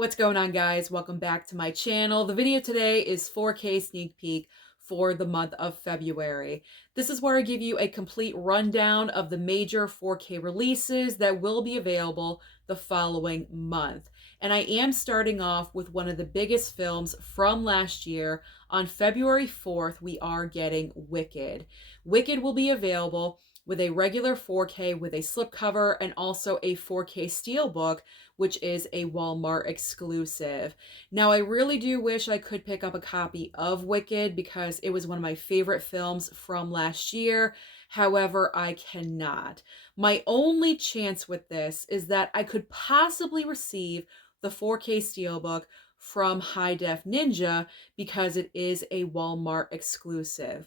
What's going on, guys? Welcome back to my channel. The video today is 4K sneak peek for the month of February. This is where I give you a complete rundown of the major 4K releases that will be available the following month. And I am starting off with one of the biggest films from last year. On February 4th, we are getting Wicked. Wicked will be available with a regular 4K with a slipcover and also a 4K steelbook, which is a Walmart exclusive. Now, I really do wish I could pick up a copy of Wicked because it was one of my favorite films from last year. However, I cannot. My only chance with this is that I could possibly receive the 4K steelbook from High Def Ninja because it is a Walmart exclusive.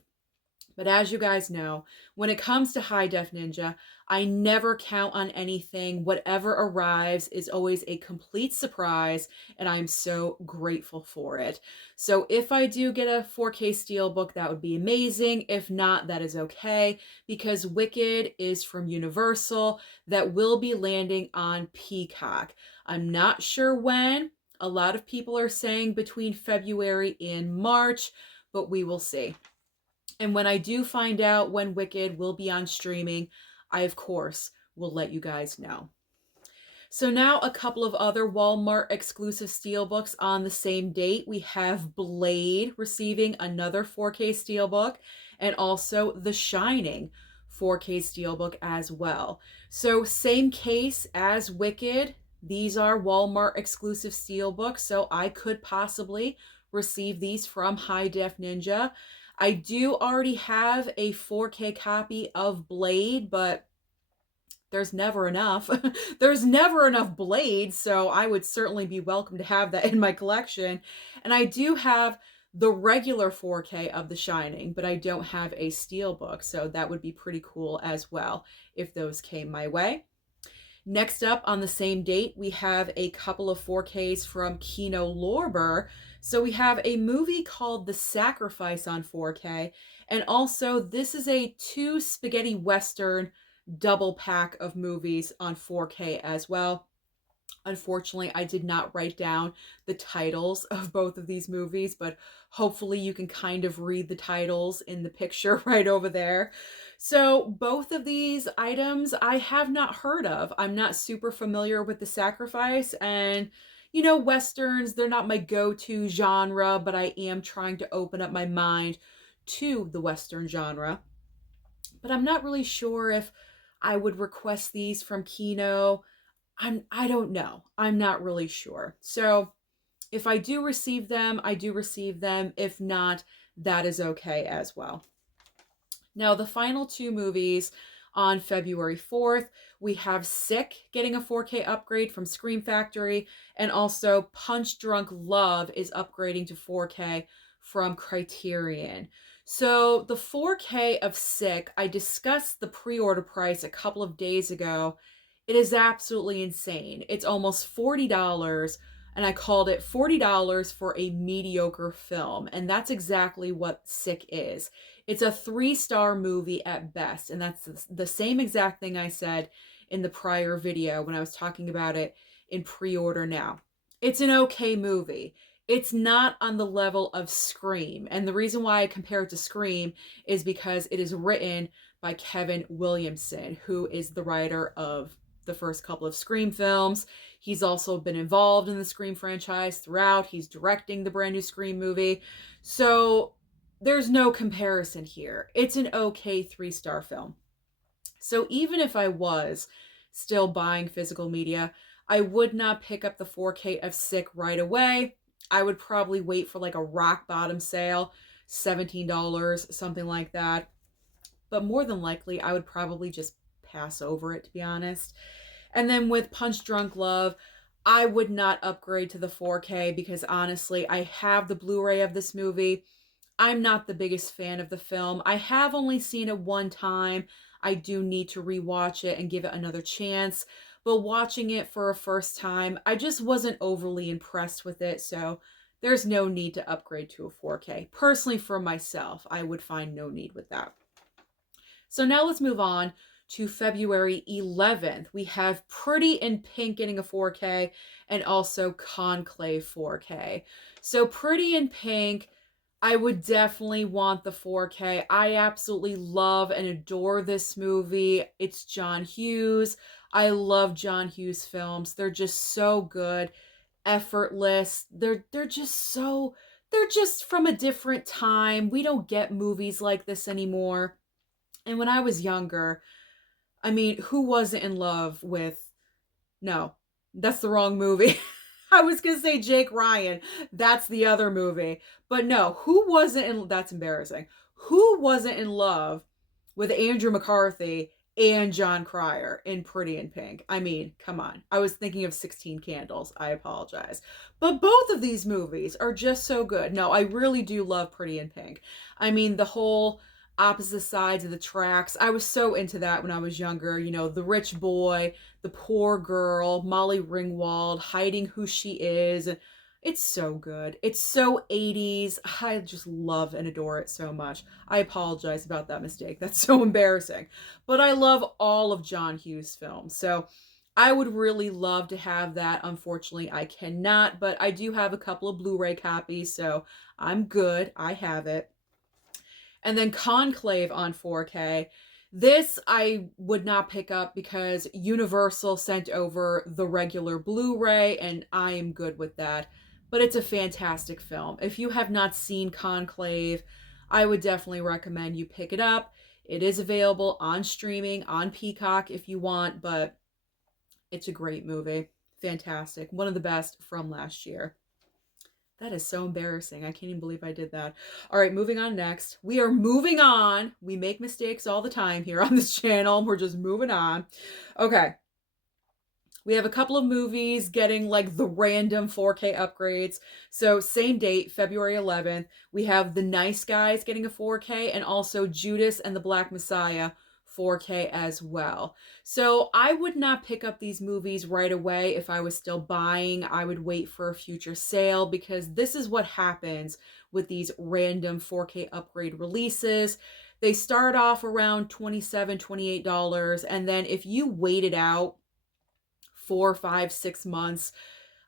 But as you guys know, when it comes to High Def Ninja, I never count on anything. Whatever arrives is always a complete surprise, and I'm so grateful for it. So if I do get a 4K steelbook, that would be amazing. If not, that is okay, because Wicked is from Universal that will be landing on Peacock. I'm not sure when. A lot of people are saying between February and March, but we will see. And when I do find out when Wicked will be on streaming, I, of course, will let you guys know. So now a couple of other Walmart exclusive steelbooks on the same date. We have Blade receiving another 4K steelbook, and also The Shining 4K steelbook as well. So same case as Wicked. These are Walmart exclusive steelbooks, so I could possibly receive these from High Def Ninja. I do already have a 4K copy of Blade, but there's never enough. There's never enough Blade, so I would certainly be welcome to have that in my collection. And I do have the regular 4K of The Shining, but I don't have a steelbook, so that would be pretty cool as well if those came my way. Next up on the same date, we have a couple of 4Ks from Kino Lorber. So we have a movie called The Sacrifice on 4K, and also this is a 2 spaghetti western double pack of movies on 4K as well. Unfortunately, I did not write down the titles of both of these movies, but hopefully you can kind of read the titles in the picture right over there. So both of these items I have not heard of. I'm not super familiar with The Sacrifice, and Westerns, they're not my go-to genre, but I am trying to open up my mind to the Western genre. But I'm not really sure if I would request these from Kino. I don't know. I'm not really sure. So if I do receive them, I do receive them. If not, that is okay as well. Now, the final two movies on February 4th, we have Sick getting a 4K upgrade from Scream Factory, and also Punch Drunk Love is upgrading to 4K from Criterion. So the 4K of Sick, I discussed the pre-order price a couple of days ago. It is absolutely insane. It's almost $40, and I called it $40 for a mediocre film. And that's exactly what Sick is. It's a 3-star movie at best. And that's the same exact thing I said in the prior video when I was talking about it in pre-order now. It's an okay movie. It's not on the level of Scream. And the reason why I compare it to Scream is because it is written by Kevin Williamson, who is the writer of the first couple of Scream films. He's also been involved in the Scream franchise throughout. He's directing the brand new Scream movie. So there's no comparison here. It's an okay 3-star film. So even if I was still buying physical media, I would not pick up the 4K of Sick right away. I would probably wait for like a rock bottom sale, $17, something like that. But more than likely, I would probably just pass over it, to be honest. And then with Punch Drunk Love, I would not upgrade to the 4K because honestly, I have the Blu-ray of this movie. I'm not the biggest fan of the film. I have only seen it one time. I do need to rewatch it and give it another chance. But watching it for a first time, I just wasn't overly impressed with it. So there's no need to upgrade to a 4K. Personally, for myself, I would find no need with that. So now let's move on to February 11th, we have Pretty in Pink getting a 4K and also Conclave 4K. So Pretty in Pink, I would definitely want the 4K. I absolutely love and adore this movie. It's John Hughes. I love John Hughes films. They're just so good, effortless. They're just from a different time. We don't get movies like this anymore. And when I was younger, I mean, who wasn't in love with, no, that's the wrong movie. I was going to say Jake Ryan. That's the other movie. But no, who wasn't in, that's embarrassing. Who wasn't in love with Andrew McCarthy and John Cryer in Pretty in Pink? I mean, come on. I was thinking of 16 Candles. I apologize. But both of these movies are just so good. No, I really do love Pretty in Pink. I mean, the whole opposite sides of the tracks. I was so into that when I was younger. You know, the rich boy, the poor girl, Molly Ringwald hiding who she is. It's so good. It's so 80s. I just love and adore it so much. I apologize about that mistake. That's so embarrassing. But I love all of John Hughes' films. So I would really love to have that. Unfortunately, I cannot, but I do have a couple of Blu-ray copies, so I'm good. I have it. And then Conclave on 4K. This I would not pick up because Universal sent over the regular Blu-ray, and I am good with that. But it's a fantastic film. If you have not seen Conclave, I would definitely recommend you pick it up. It is available on streaming, on Peacock if you want, but it's a great movie. Fantastic. One of the best from last year. That is so embarrassing. I can't even believe I did that. All right, moving on next. We are moving on. We make mistakes all the time here on this channel. We're just moving on. Okay. We have a couple of movies getting like the random 4K upgrades. So same date, February 11th. We have The Nice Guys getting a 4K and also Judas and the Black Messiah 4K as well. So I would not pick up these movies right away if I was still buying. I would wait for a future sale because this is what happens with these random 4K upgrade releases. They start off around $27, $28, and then if you wait it out 4, 5, 6 months,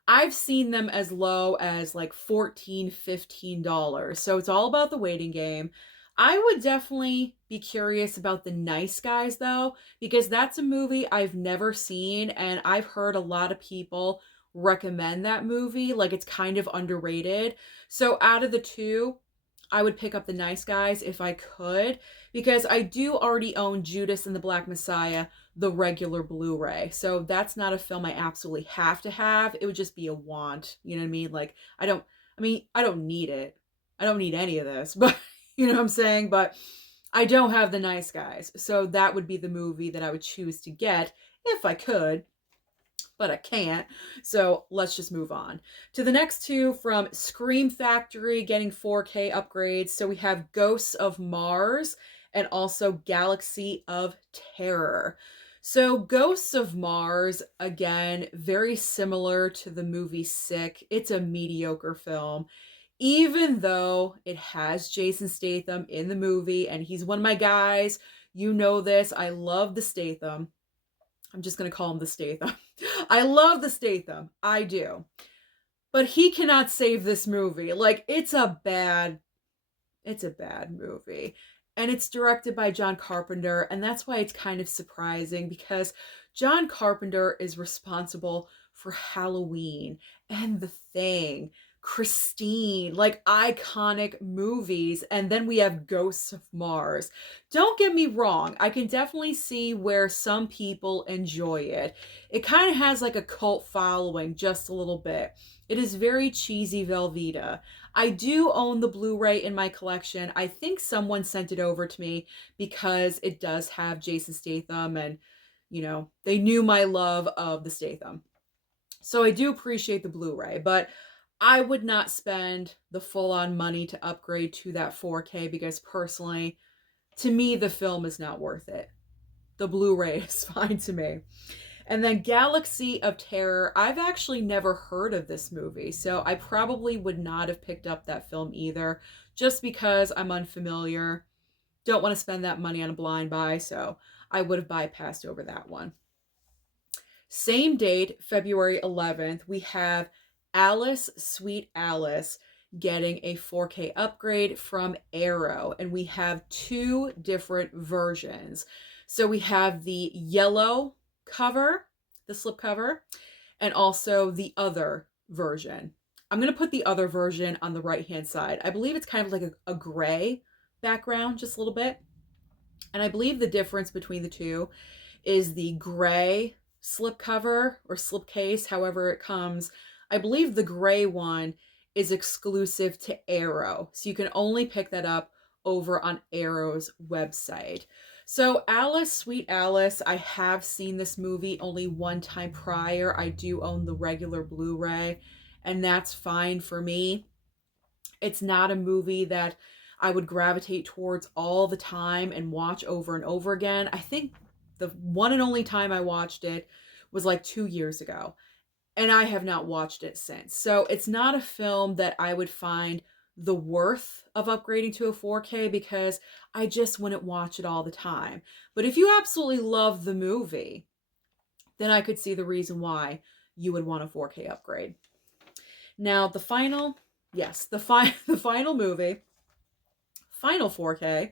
I've seen them as low as like $14, $15. So it's all about the waiting game. I would definitely be curious about The Nice Guys though, because that's a movie I've never seen and I've heard a lot of people recommend that movie. Like it's kind of underrated. So out of the two, I would pick up The Nice Guys if I could, because I do already own Judas and the Black Messiah, the regular Blu-ray. So that's not a film I absolutely have to have. It would just be a want. You know what I mean? Like, I don't need it. I don't need any of this, but you know what I'm saying? But I don't have The Nice Guys. So that would be the movie that I would choose to get if I could, but I can't. So let's just move on to the next two from Scream Factory getting 4K upgrades. So we have Ghosts of Mars and also Galaxy of Terror. So Ghosts of Mars, again, very similar to the movie Sick. It's a mediocre film. Even though it has Jason Statham in the movie, and he's one of my guys, you know this, I love the Statham. I'm just going to call him the Statham. I love the Statham. I do. But he cannot save this movie. Like, it's a bad movie. And it's directed by John Carpenter, and that's why it's kind of surprising, because John Carpenter is responsible for Halloween and The Thing, Christine, like iconic movies, and then we have Ghosts of Mars. Don't get me wrong, I can definitely see where some people enjoy it. It kind of has like a cult following just a little bit. It is very cheesy Velveeta. I do own the Blu-ray in my collection. I think someone sent it over to me because it does have Jason Statham, and you know, they knew my love of the Statham. So I do appreciate the Blu-ray, but I would not spend the full-on money to upgrade to that 4K because personally, to me, the film is not worth it. The Blu-ray is fine to me. And then Galaxy of Terror, I've actually never heard of this movie, so I probably would not have picked up that film either, just because I'm unfamiliar. don't want to spend that money on a blind buy, so I would have bypassed over that one. Same date, February 11th, we have Alice, Sweet Alice getting a 4K upgrade from Arrow, and we have two different versions. So we have the yellow cover, the slipcover, and also the other version. I'm going to put the other version on the right-hand side. I believe it's kind of like a gray background, just a little bit. And I believe the difference between the two is the gray slipcover or slipcase, however it comes. I believe the gray one is exclusive to Arrow. So you can only pick that up over on Arrow's website. So Alice, Sweet Alice, I have seen this movie only one time prior. I do own the regular Blu-ray, and that's fine for me. It's not a movie that I would gravitate towards all the time and watch over and over again. I think the one and only time I watched it was like 2 years ago, and I have not watched it since. So it's not a film that I would find the worth of upgrading to a 4K because I just wouldn't watch it all the time. But if you absolutely love the movie, then I could see the reason why you would want a 4K upgrade. Now, the final movie, final 4K,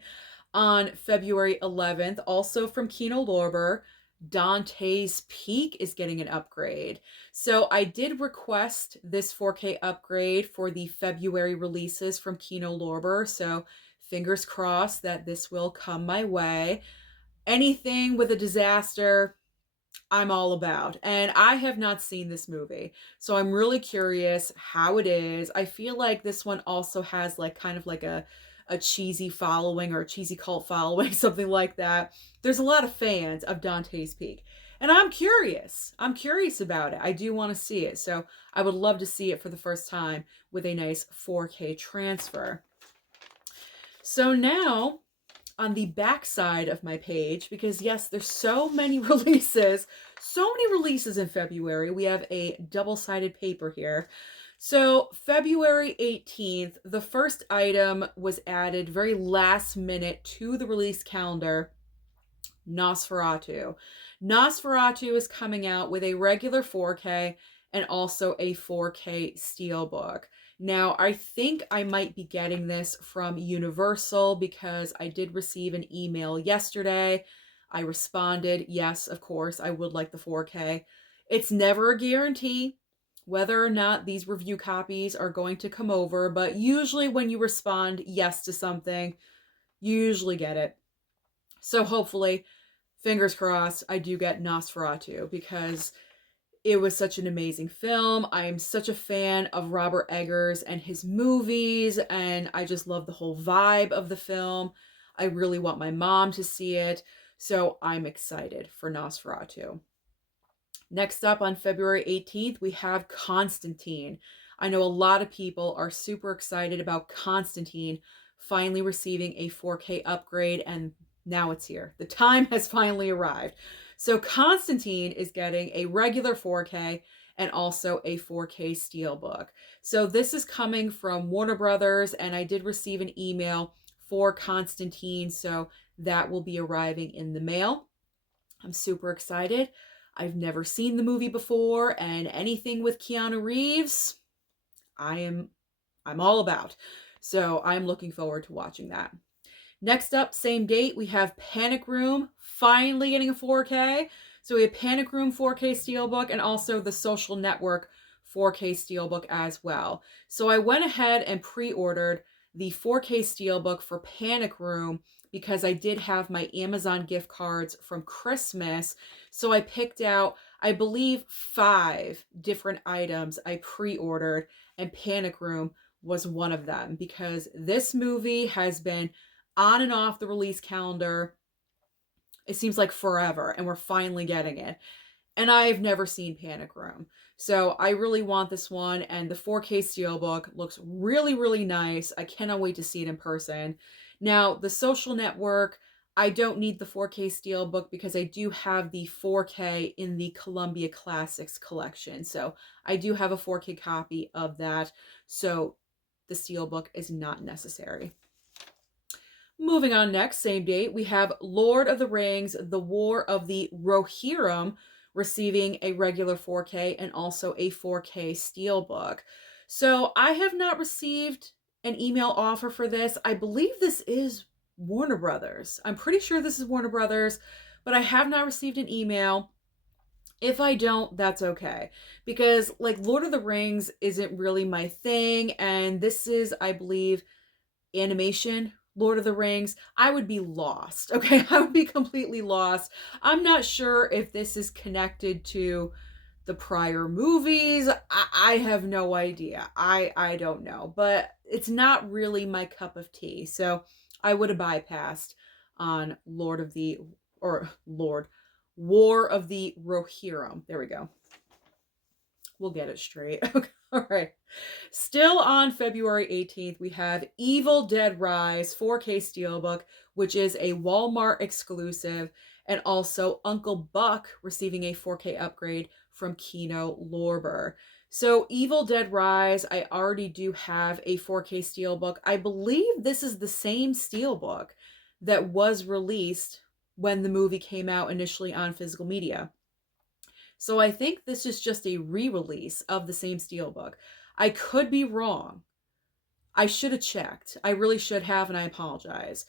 on February 11th, also from Kino Lorber, Dantes Peak is getting an upgrade. So I did request this 4K upgrade for the February releases from Kino Lorber, so fingers crossed that this will come my way. Anything with a disaster, I'm all about. And I have not seen this movie, so I'm really curious how it is. I feel like this one also has like kind of like a cheesy following or a cheesy cult following, something like that. There's a lot of fans of Dantes Peak, and I'm curious. I'm curious about it. I do want to see it, so I would love to see it for the first time with a nice 4K transfer. So now, on the back side of my page, because yes, there's so many releases in February. We have a double-sided paper here. So February 18th, the first item was added very last minute to the release calendar, Nosferatu. Nosferatu is coming out with a regular 4K and also a 4K Steelbook. Now, I think I might be getting this from Universal because I did receive an email yesterday. I responded, yes, of course, I would like the 4K. It's never a guarantee whether or not these review copies are going to come over, but usually when you respond yes to something, you usually get it. So hopefully, fingers crossed, I do get Nosferatu because it was such an amazing film. I am such a fan of Robert Eggers and his movies, and I just love the whole vibe of the film. I really want my mom to see it, so I'm excited for Nosferatu. Next up on February 18th, we have Constantine. I know a lot of people are super excited about Constantine finally receiving a 4K upgrade, and now it's here. The time has finally arrived. So Constantine is getting a regular 4K and also a 4K Steelbook. So this is coming from Warner Brothers, and I did receive an email for Constantine, so that will be arriving in the mail. I'm super excited. I've never seen the movie before, and anything with Keanu Reeves, I'm all about. So I'm looking forward to watching that. Next up, same date, we have Panic Room finally getting a 4K. So we have Panic Room 4K Steelbook and also the Social Network 4K Steelbook as well. So I went ahead and pre-ordered the 4K Steelbook for Panic Room because I did have my Amazon gift cards from Christmas. So I picked out, I believe, 5 different items I pre-ordered, and Panic Room was one of them because this movie has been on and off the release calendar, it seems like forever, and we're finally getting it. And I've never seen Panic Room, so I really want this one, and the 4K Steelbook looks really, really nice. I cannot wait to see it in person. Now, the Social Network, I don't need the 4K Steelbook because I do have the 4K in the Columbia Classics collection, so I do have a 4K copy of that, so the Steelbook is not necessary. Moving on next, same date, we have Lord of the Rings, The War of the Rohirrim, receiving a regular 4K and also a 4K Steelbook. So I have not received an email offer for this. I believe this is Warner Brothers. I'm pretty sure this is Warner Brothers, but I have not received an email. If I don't, that's okay. Because, like, Lord of the Rings isn't really my thing, and this is, I believe, animation Lord of the Rings. I would be lost. Okay, I would be completely lost. I'm not sure if this is connected to the prior movies. I have no idea. I don't know, but it's not really my cup of tea. So I would have bypassed on Lord of the or Lord War of the Rohirrim. There we go. We'll get it straight. Okay. All right. Still on February 18th, we have Evil Dead Rise 4K Steelbook, which is a Walmart exclusive, and also Uncle Buck receiving a 4K upgrade from Kino Lorber. So Evil Dead Rise, I already do have a 4K Steelbook. I believe this is the same Steelbook that was released when the movie came out initially on physical media. So I think this is just a re-release of the same Steelbook. I could be wrong. I should have checked. I really should have, and I apologize.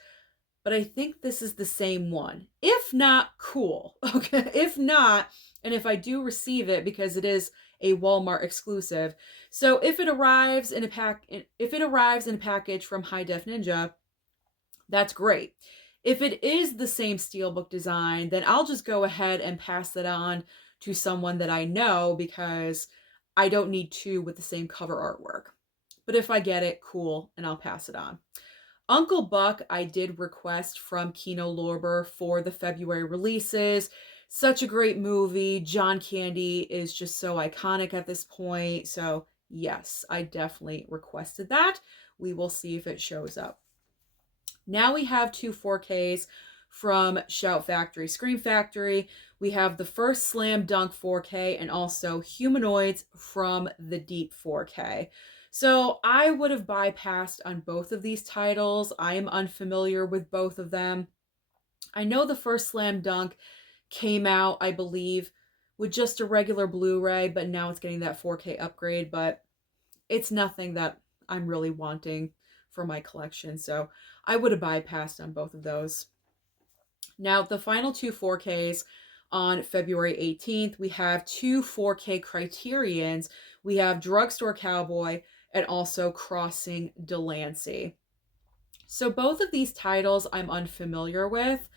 But I think this is the same one. If not, cool. Okay. If not, and if I do receive it, because it is a Walmart exclusive. So if it arrives in a package from High Def Ninja, that's great. If it is the same Steelbook design, then I'll just go ahead and pass that on to someone that I know, because I don't need two with the same cover artwork. But if I get it, cool, and I'll pass it on. Uncle Buck, I did request from Kino Lorber for the February releases. Such a great movie. John Candy is just so iconic at this point. So yes, I definitely requested that. We will see if it shows up. Now we have two 4Ks from Shout Factory, Scream Factory. We have the first Slam Dunk 4K and also Humanoids from the Deep 4K. So I would have bypassed on both of these titles. I am unfamiliar with both of them. I know the first Slam Dunk came out, I believe, with just a regular Blu-ray, but now it's getting that 4K upgrade, but it's nothing that I'm really wanting for my collection. So I would have bypassed on both of those. Now, the final two 4Ks on February 18th, we have two 4K Criterions. We have Drugstore Cowboy and also Crossing Delancey. So both of these titles I'm unfamiliar with.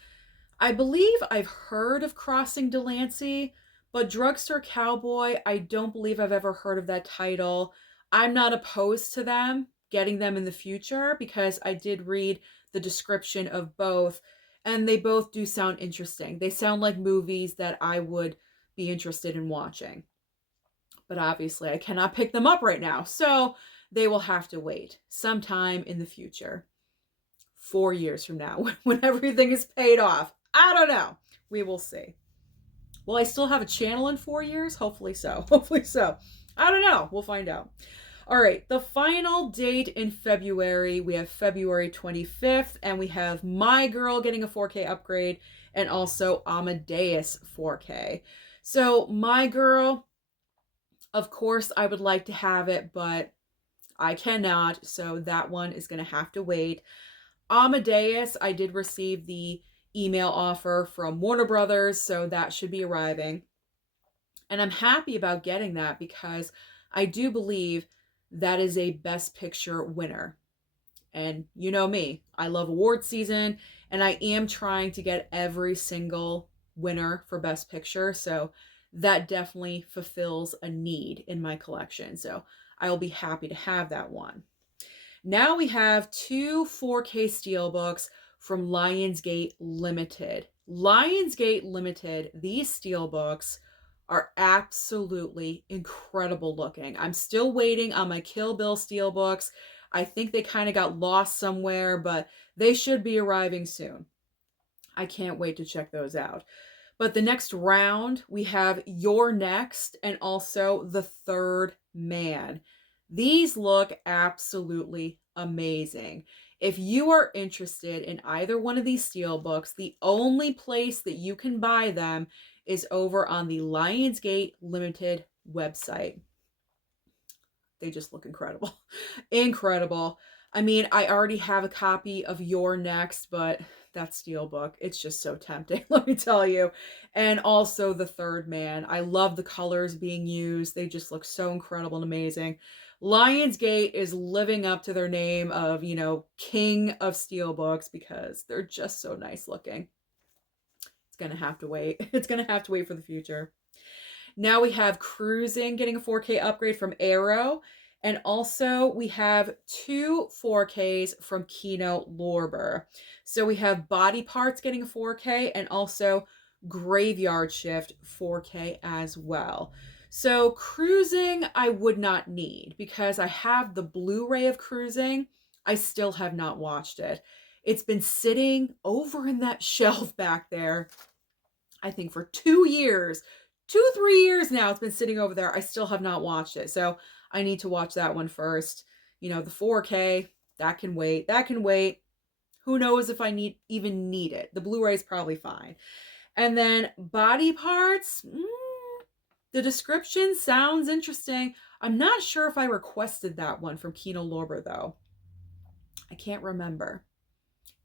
I believe I've heard of Crossing Delancey, but Drugstore Cowboy, I don't believe I've ever heard of that title. I'm not opposed to them getting them in the future, because I did read the description of both, and they both do sound interesting. They sound like movies that I would be interested in watching. But obviously I cannot pick them up right now, so they will have to wait sometime in the future. 4 years from now, when everything is paid off. I don't know. We will see. Will I still have a channel in 4 years? Hopefully so. Hopefully so. I don't know. We'll find out. All right, the final date in February, we have February 25th, and we have My Girl getting a 4K upgrade, and also Amadeus 4K. So My Girl, of course, I would like to have it, but I cannot, so that one is going to have to wait. Amadeus, I did receive the email offer from Warner Brothers, so that should be arriving. And I'm happy about getting that, because I do believe that is a Best Picture winner. And you know me, I love award season, and I am trying to get every single winner for Best Picture, so that definitely fulfills a need in my collection. So I'll be happy to have that one. Now we have two 4K Steelbooks from Lionsgate Limited. Lionsgate Limited, these Steelbooks are absolutely incredible looking. I'm still waiting on my Kill Bill Steelbooks. I think they kind of got lost somewhere, but they should be arriving soon. I can't wait to check those out. But the next round, we have You're Next and also The Third Man. These look absolutely amazing. If you are interested in either one of these steelbooks, the only place that you can buy them is over on the Lionsgate Limited website. They just look incredible. Incredible. I mean, I already have a copy of Your Next, but that steelbook, it's just so tempting, let me tell you. And also The Third Man. I love the colors being used. They just look so incredible and amazing. Lionsgate is living up to their name of, you know, king of steelbooks because they're just so nice looking. It's going to have to wait. It's going to have to wait for the future. Now we have Cruising getting a 4K upgrade from Arrow. And also we have 2 4Ks from Kino Lorber. So we have Body Parts getting a 4K and also Graveyard Shift 4K as well. So Cruising I would not need because I have the Blu-ray of Cruising. I still have not watched it. It's been sitting over in that shelf back there, I think for 2 years. 2-3 years now it's been sitting over there. I still have not watched it. So I need to watch that one first. You know, the 4K, that can wait. That can wait. Who knows if I even need it. The Blu-ray is probably fine. And then Body Parts, the description sounds interesting. I'm not sure if I requested that one from Kino Lorber though. I can't remember.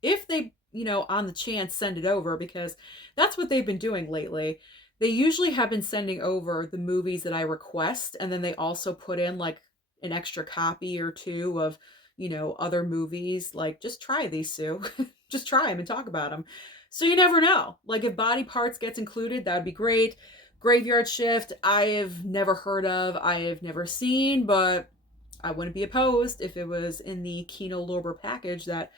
If they, you know, on the chance send it over, because that's what they've been doing lately. They usually have been sending over the movies that I request, and then they also put in like an extra copy or 2 of, you know, other movies. Like, just try these, Sue. Just try them and talk about them. So you never know. Like, if Body Parts gets included, that would be great. Graveyard Shift, I have never heard of. I have never seen, but I wouldn't be opposed if it was in the Kino Lorber package that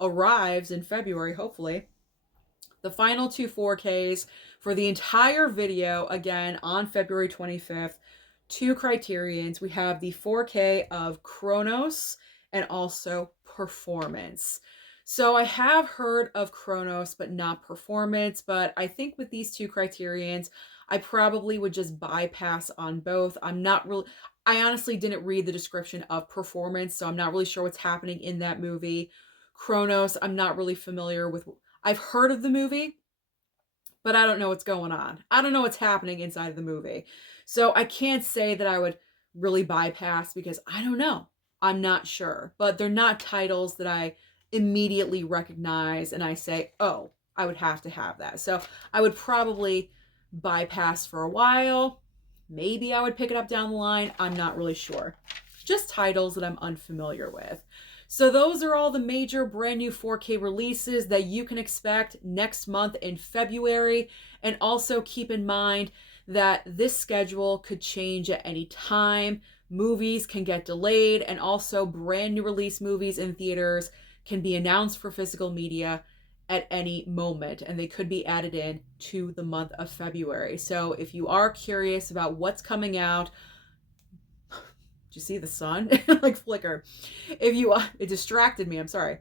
arrives in February, hopefully. The final 2 4Ks for the entire video, again, on February 25th. 2 criterions. We have the 4K of Chronos and also Performance. So I have heard of Chronos, but not Performance. But I think with these 2 criterions, I probably would just bypass on both. I honestly didn't read the description of Performance, so I'm not really sure what's happening in that movie. Chronos, I'm not really familiar with. I've heard of the movie, but I don't know what's going on. I don't know what's happening inside of the movie. So I can't say that I would really bypass because I don't know. I'm not sure. But they're not titles that I immediately recognize and I say, oh, I would have to have that. So I would probably bypass for a while. Maybe I would pick it up down the line. I'm not really sure. Just titles that I'm unfamiliar with. So those are all the major brand new 4K releases that you can expect next month in February. And also keep in mind that this schedule could change at any time. Movies can get delayed, and also brand new release movies in theaters can be announced for physical media at any moment, and they could be added in to the month of February. So if you are curious about what's coming out, did you see the sun? Like flicker. It distracted me, I'm sorry.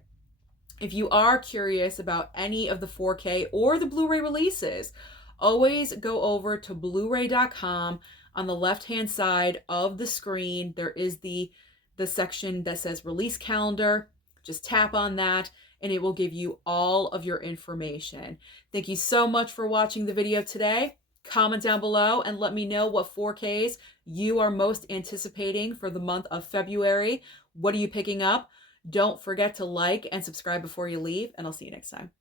If you are curious about any of the 4K or the Blu-ray releases, always go over to blu-ray.com. On the left-hand side of the screen, there is the section that says release calendar. Just tap on that and it will give you all of your information. Thank you so much for watching the video today. Comment down below and let me know what 4Ks you are most anticipating for the month of February. What are you picking up? Don't forget to like and subscribe before you leave, and I'll see you next time.